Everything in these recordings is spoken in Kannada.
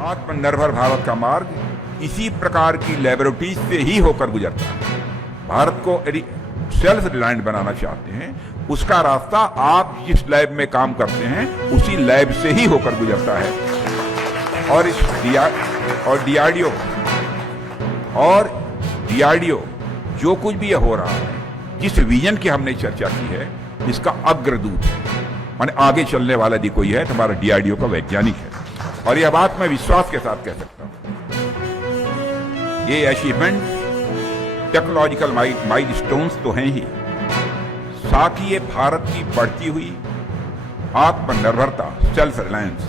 आत्मनिर्भर भारत का मार्ग इसी प्रकार की लैबोरेटरीज से ही होकर गुजरता है। भारत को यदि सेल्फ रिलायंट बनाना चाहते हैं, उसका रास्ता आप जिस लैब में काम करते हैं उसी लैब से ही होकर गुजरता है। और इस डीआरडीओ जो कुछ भी ये हो रहा है, जिस विजन की हमने चर्चा की है, इसका अग्रदूत है, माने आगे चलने वाला यदि कोई है तो हमारा डीआरडीओ का वैज्ञानिक है। और यह बात मैं विश्वास के साथ कह सकता हूं। ये अचीवमेंट टेक्नोलॉजिकल माइलस्टोन्स तो हैं ही, साथ ही ये भारत की बढ़ती हुई आत्मनिर्भरता, सेल्फ रिलायंस,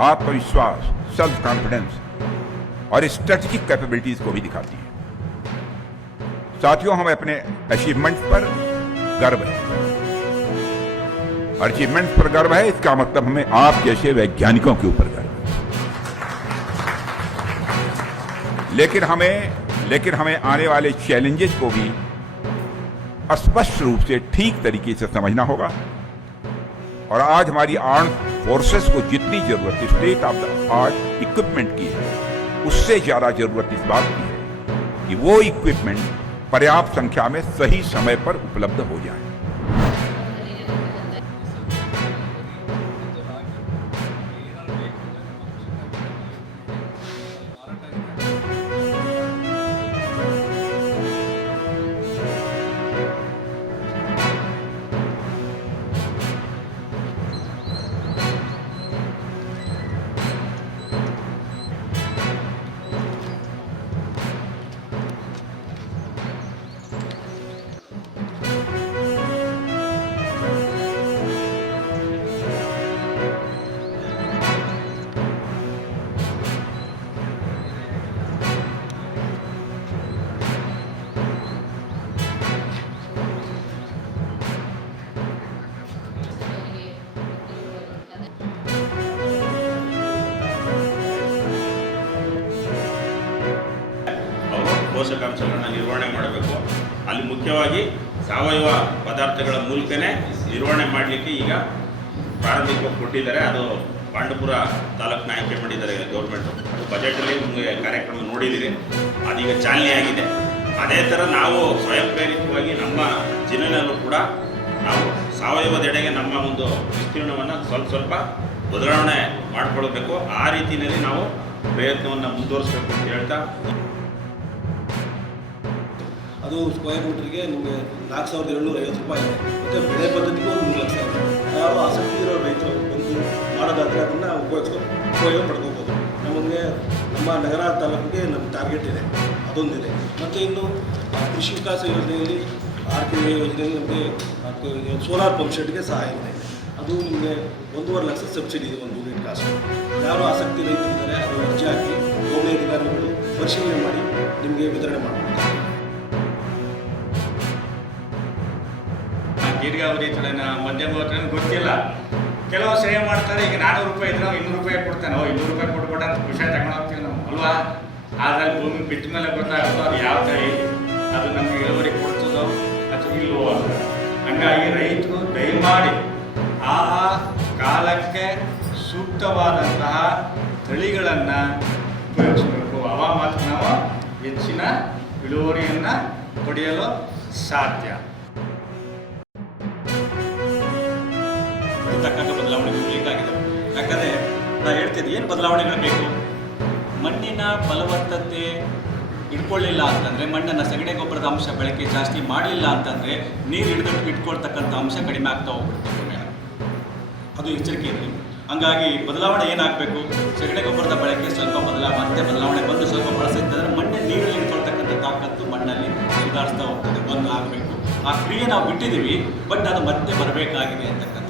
आत्मविश्वास, सेल्फ कॉन्फिडेंस और स्ट्रेटेजिक कैपेबिलिटीज को भी दिखाती है। साथियों, हमें अपने अचीवमेंट्स पर गर्व है। अचीवमेंट्स पर गर्व है, इसका मतलब हमें आप जैसे वैज्ञानिकों के ऊपर गर्व है। लेकिन हमें आने वाले चैलेंजेस को भी स्पष्ट रूप से ठीक तरीके से समझना होगा। और आज हमारी आर्म्ड फोर्सेस को जितनी जरूरत state of the art equipment की है, उससे ज्यादा जरूरत इस बात की है कि वो इक्विपमेंट पर्याप्त संख्या में सही समय पर उपलब्ध हो जाए। ಪೋಷಕಾಂಶಗಳನ್ನ ನಿರ್ವಹಣೆ ಮಾಡಬೇಕು. ಅಲ್ಲಿ ಮುಖ್ಯವಾಗಿ ಸಾವಯವ ಪದಾರ್ಥಗಳ ಮೂಲಕನೇ ನಿರ್ವಹಣೆ ಮಾಡಲಿಕ್ಕೆ ಈಗ ಪ್ರಾರಂಭಿಕವಾಗಿ ಕೊಟ್ಟಿದ್ದಾರೆ. ಅದು ಪಾಂಡವಪುರ ತಾಲೂಕಿನ ಆಯ್ಕೆ ಮಾಡಿದ್ದಾರೆ ಗೌರ್ಮೆಂಟು. ಅದು ಬಜೆಟಲ್ಲಿ ನಿಮಗೆ ಕಾರ್ಯಕ್ರಮ ನೋಡಿದ್ದೀರಿ, ಅದೀಗ ಚಾಲನೆ ಆಗಿದೆ. ಅದೇ ಥರ ನಾವು ಸ್ವಯಂ ಪ್ರೇರಿತವಾಗಿ ನಮ್ಮ ಜಿಲ್ಲೆಯಲ್ಲೂ ಕೂಡ ನಾವು ಸಾವಯವದೆಡೆಗೆ ನಮ್ಮ ಒಂದು ವಿಸ್ತೀರ್ಣವನ್ನು ಸ್ವಲ್ಪ ಬದಲಾವಣೆ ಮಾಡಿಕೊಳ್ಬೇಕು. ಆ ರೀತಿಯಲ್ಲಿ ನಾವು ಪ್ರಯತ್ನವನ್ನು ಮುಂದುವರಿಸಬೇಕು ಅಂತ ಹೇಳ್ತಾ, ಅದು ಸ್ಕ್ವೇರ್ ಮೀಟ್ರಿಗೆ ನಿಮಗೆ 4750 ರೂಪಾಯಿ ಇದೆ. ಮತ್ತು ಬೆಳೆ ಪದ್ಧತಿಗೂ ಒಂದು 3 ಲಕ್ಷ ಇದೆ. ಯಾರು ಆಸಕ್ತಿ ಇರೋ ರೈತರು ಬಂದು ಮಾಡೋದಾದರೆ ಅದನ್ನು ಉಪಯೋಗ ಪಡ್ಕೋಬೋದು. ನಮಗೆ ನಮ್ಮ ನಗರ ತಾಲೂಕಿಗೆ ನಮ್ಮ ಟಾರ್ಗೆಟ್ ಇದೆ, ಅದೊಂದಿದೆ. ಮತ್ತು ಇನ್ನು ಕೃಷಿ ವಿಕಾಸ ಯೋಜನೆಯಲ್ಲಿ RKA ಯೋಜನೆಯಲ್ಲಿ ನಮಗೆ ಸೋಲಾರ್ ಪಂಪ್ ಸೆಟ್ಗೆ ಸಹಾಯ ಇದೆ. ಅದು ನಿಮಗೆ 1.5 ಲಕ್ಷ ಸಬ್ಸಿಡಿ ಇದೆ, ಒಂದು ಯೂನಿಟ್ ಕಾಸ್ಟ್. ಯಾರು ಆಸಕ್ತಿ ರೈತರಿದ್ದಾರೆ ಅದು ಅರ್ಜಿ ಹಾಕಿ ಹೋಬಳಿ ಅಧಿಕಾರಿಗಳು ಪರಿಶೀಲನೆ ಮಾಡಿ ನಿಮಗೆ ವಿತರಣೆ ಮಾಡಬೇಕು. ದೀರ್ಘಾವಧಿ ತಳೆನ ಮಧ್ಯಮ ತಳೆನ ಗೊತ್ತಿಲ್ಲ. ಕೆಲವು ಸೇವೆ ಮಾಡ್ತಾರೆ. ಈಗ 400 ರೂಪಾಯಿ ಇದ್ರೆ 200 ರೂಪಾಯಿ ಕೊಡ್ತಾನೆ. 200 ರೂಪಾಯಿ ಕೊಟ್ಬಿಟ್ಟ ಅಂತ ವಿಷಯ ತಗೊಂಡು ಹೋಗ್ತೀವಿ ನಾವು ಅಲ್ವಾ. ಆದರೆ ಭೂಮಿ ಬಿಟ್ಟ ಮೇಲೆ ಗೊತ್ತಾಗುತ್ತೋ ಅದು ಯಾವ ತಳಿ, ಅದು ನಮಗೆ ಇಳುವರಿ ಕೊಡ್ತದೋ ಅಥವಾ ಇಲ್ವೋ ಅಂತ. ಹಂಗಾಗಿ ರೈತರು ದಯಮಾಡಿ ಆ ಕಾಲಕ್ಕೆ ಸೂಕ್ತವಾದಂತಹ ತಳಿಗಳನ್ನು ಉಪಯೋಗಿಸಬೇಕು. ಅವ ಮಾತ್ರ ನಾವು ಹೆಚ್ಚಿನ ಇಳುವರಿಯನ್ನು ಪಡೆಯಲು ಸಾಧ್ಯ. ತಕ್ಕಂಥ ಬದಲಾವಣೆಗಳು ಬೇಕಾಗಿದೆ. ಯಾಕಂದರೆ ನಾನು ಹೇಳ್ತಿದ್ದೆ, ಏನು ಬದಲಾವಣೆಗಳು ಬೇಕು? ಮಣ್ಣಿನ ಫಲವತ್ತತೆ ಇಟ್ಕೊಳ್ಳಿಲ್ಲ ಅಂತಂದರೆ, ಮಣ್ಣನ್ನು ಸಗಣಿ ಗೊಬ್ಬರದ ಅಂಶ ಬಳಕೆ ಜಾಸ್ತಿ ಮಾಡಲಿಲ್ಲ ಅಂತಂದರೆ ನೀರು ಇಟ್ಕೊಳ್ತಕ್ಕಂಥ ಅಂಶ ಕಡಿಮೆ ಆಗ್ತಾ ಹೋಗ್ಬಿಡ್ತದೆ ಮೇಲೆ. ಅದು ಎಚ್ಚರಿಕೆ ಇರಲಿ. ಹಂಗಾಗಿ ಬದಲಾವಣೆ ಏನಾಗಬೇಕು? ಸಗಣಿ ಗೊಬ್ಬರದ ಬಳಕೆ ಸ್ವಲ್ಪ ಬದಲಾವಣೆ ಬಂದು ಸ್ವಲ್ಪ ಬಳಸಿತ್ತಂದರೆ ಮಣ್ಣಿನ ನೀರಲ್ಲಿ ಇಟ್ಕೊಳ್ತಕ್ಕಂಥ ತಾಕತ್ತು ಮಣ್ಣಲ್ಲಿ ಸುಧಾರಿಸ್ತಾ ಹೋಗ್ತದೆ. ಬಂದು ಆಗಬೇಕು. ಆ ಕ್ರಿಯೆ ನಾವು ಬಿಟ್ಟಿದ್ದೀವಿ, ಬಟ್ ಅದು ಮತ್ತೆ ಬರಬೇಕಾಗಿದೆ ಅಂತಕ್ಕಂಥ